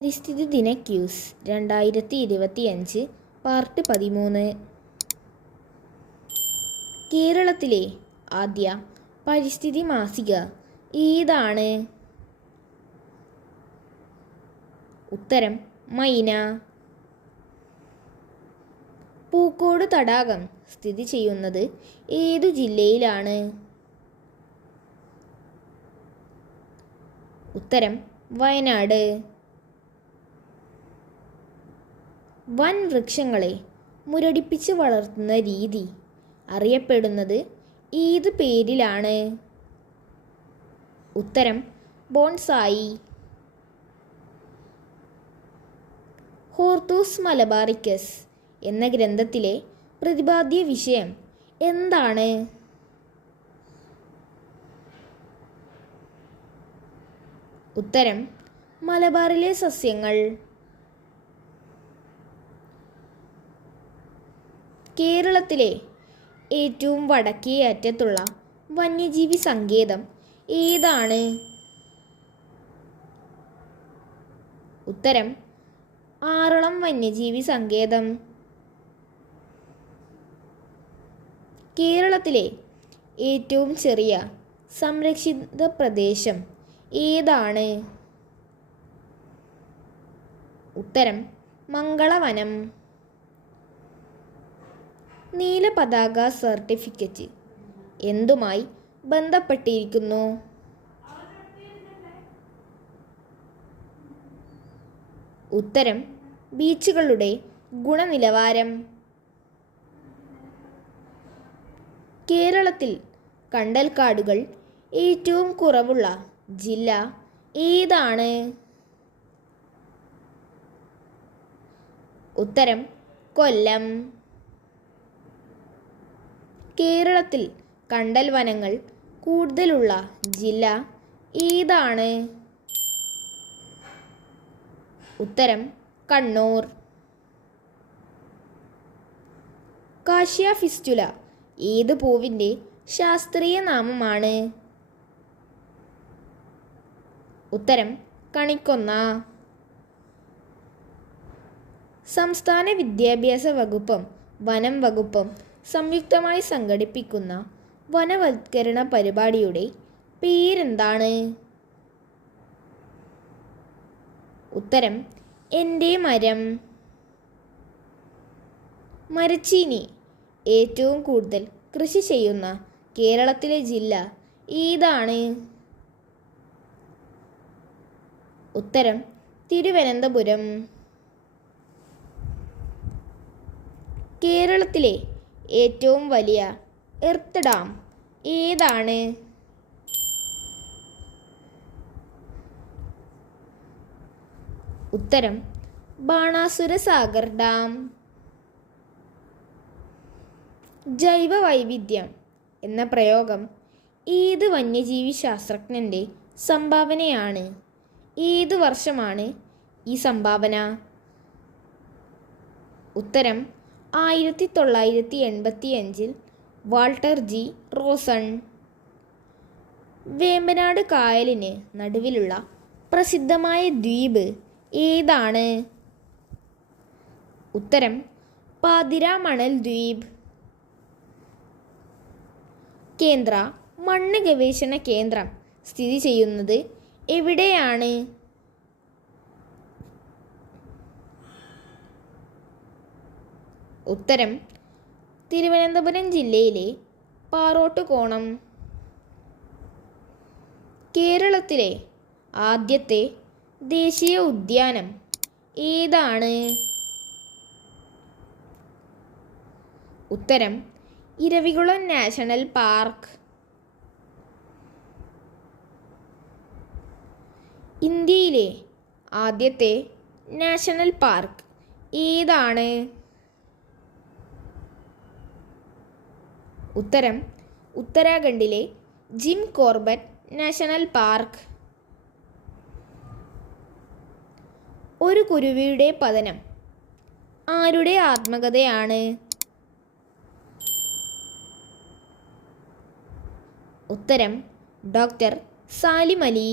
പരിസ്ഥിതി ദിന quiz 2025 part 13. കേരളത്തിലെ ആദ്യ പരിസ്ഥിതി മാസിക ഏതാണ്? ഉത്തരം മൈന. പൂക്കോട് തടാകം സ്ഥിതി ചെയ്യുന്നത് ഏതു ജില്ലയിലാണ്? ഉത്തരം വയനാട്. വൻ വൃക്ഷങ്ങളെ മുരടിപ്പിച്ച് വളർത്തുന്ന രീതി അറിയപ്പെടുന്നത് ഏത് പേരിലാണ്? ഉത്തരം ബോൺസായി. ഹോർത്തൂസ് മലബാറിക്കസ് എന്ന ഗ്രന്ഥത്തിലെ പ്രതിപാദ്യ വിഷയം എന്താണ്? ഉത്തരം മലബാറിലെ സസ്യങ്ങൾ. കേരളത്തിലെ ഏറ്റവും വടക്കേ അറ്റത്തുള്ള വന്യജീവി സങ്കേതം ഏതാണ്? ഉത്തരം ആറളം വന്യജീവി സങ്കേതം. കേരളത്തിലെ ഏറ്റവും ചെറിയ സംരക്ഷിത പ്രദേശം ഏതാണ്? ഉത്തരം മംഗളവനം. നീല പതാക സർട്ടിഫിക്കറ്റ് എന്തുമായി ബന്ധപ്പെട്ടിരിക്കുന്നു? ഉത്തരം ബീച്ചുകളുടെ ഗുണനിലവാരം. കേരളത്തിൽ കണ്ടൽക്കാടുകൾ ഏറ്റവും കുറവുള്ള ജില്ല ഏതാണ്? ഉത്തരം കൊല്ലം. കേരളത്തിൽ കണ്ടൽ വനങ്ങൾ കൂടുതലുള്ള ജില്ല ഏതാണ്? ഉത്തരം കണ്ണൂർ. കാഷ്യ ഫിസ്റ്റുല ഏത് പൂവിൻ്റെ ശാസ്ത്രീയ നാമമാണ്? ഉത്തരം കണിക്കൊന്ന. സംസ്ഥാന വിദ്യാഭ്യാസ വകുപ്പും വനം വകുപ്പും സംയുക്തമായി സംഘടിപ്പിക്കുന്ന വനവത്കരണ പരിപാടിയുടെ പേരെന്താണ്? ഉത്തരം എൻ്റെ മരം. മരച്ചീനി ഏറ്റവും കൂടുതൽ കൃഷി ചെയ്യുന്ന കേരളത്തിലെ ജില്ല ഏതാണ്? ഉത്തരം തിരുവനന്തപുരം. കേരളത്തിലെ ഏറ്റവും വലിയ എർത്ത് ഡാം ഏതാണ്? ഉത്തരം ബാണാസുര സാഗർ ഡാം. ജൈവ വൈവിധ്യം എന്ന പ്രയോഗം ഏത് വന്യജീവി ശാസ്ത്രജ്ഞൻ്റെ സംഭാവനയാണ്? ഏത് വർഷമാണ് ഈ സംഭാവന? ഉത്തരം 1985 വാൾട്ടർ ജി റോസൺ. വേമ്പനാട് കായലിന് നടുവിലുള്ള പ്രസിദ്ധമായ ദ്വീപ് ഏതാണ്? ഉത്തരം പാതിരാമണൽ ദ്വീപ്. കേന്ദ്ര മണ്ണ് ഗവേഷണ കേന്ദ്രം സ്ഥിതി ചെയ്യുന്നത് എവിടെയാണ്? ഉത്തരം തിരുവനന്തപുരം ജില്ലയിലെ പാറോട്ടുകോണം. കേരളത്തിലെ ആദ്യത്തെ ദേശീയ ഉദ്യാനം ഏതാണ്? ഉത്തരം ഇരവികുളം നാഷണൽ പാർക്ക്. ഇന്ത്യയിലെ ആദ്യത്തെ നാഷണൽ പാർക്ക് ഏതാണ്? ഉത്തരം ഉത്തരാഖണ്ഡിലെ ജിം കോർബറ്റ് നാഷണൽ പാർക്ക്. ഒരു കുരുവിയുടെ പതനം ആരുടെ ആത്മകഥയാണ്? ഉത്തരം ഡോക്ടർ സാലിം അലി.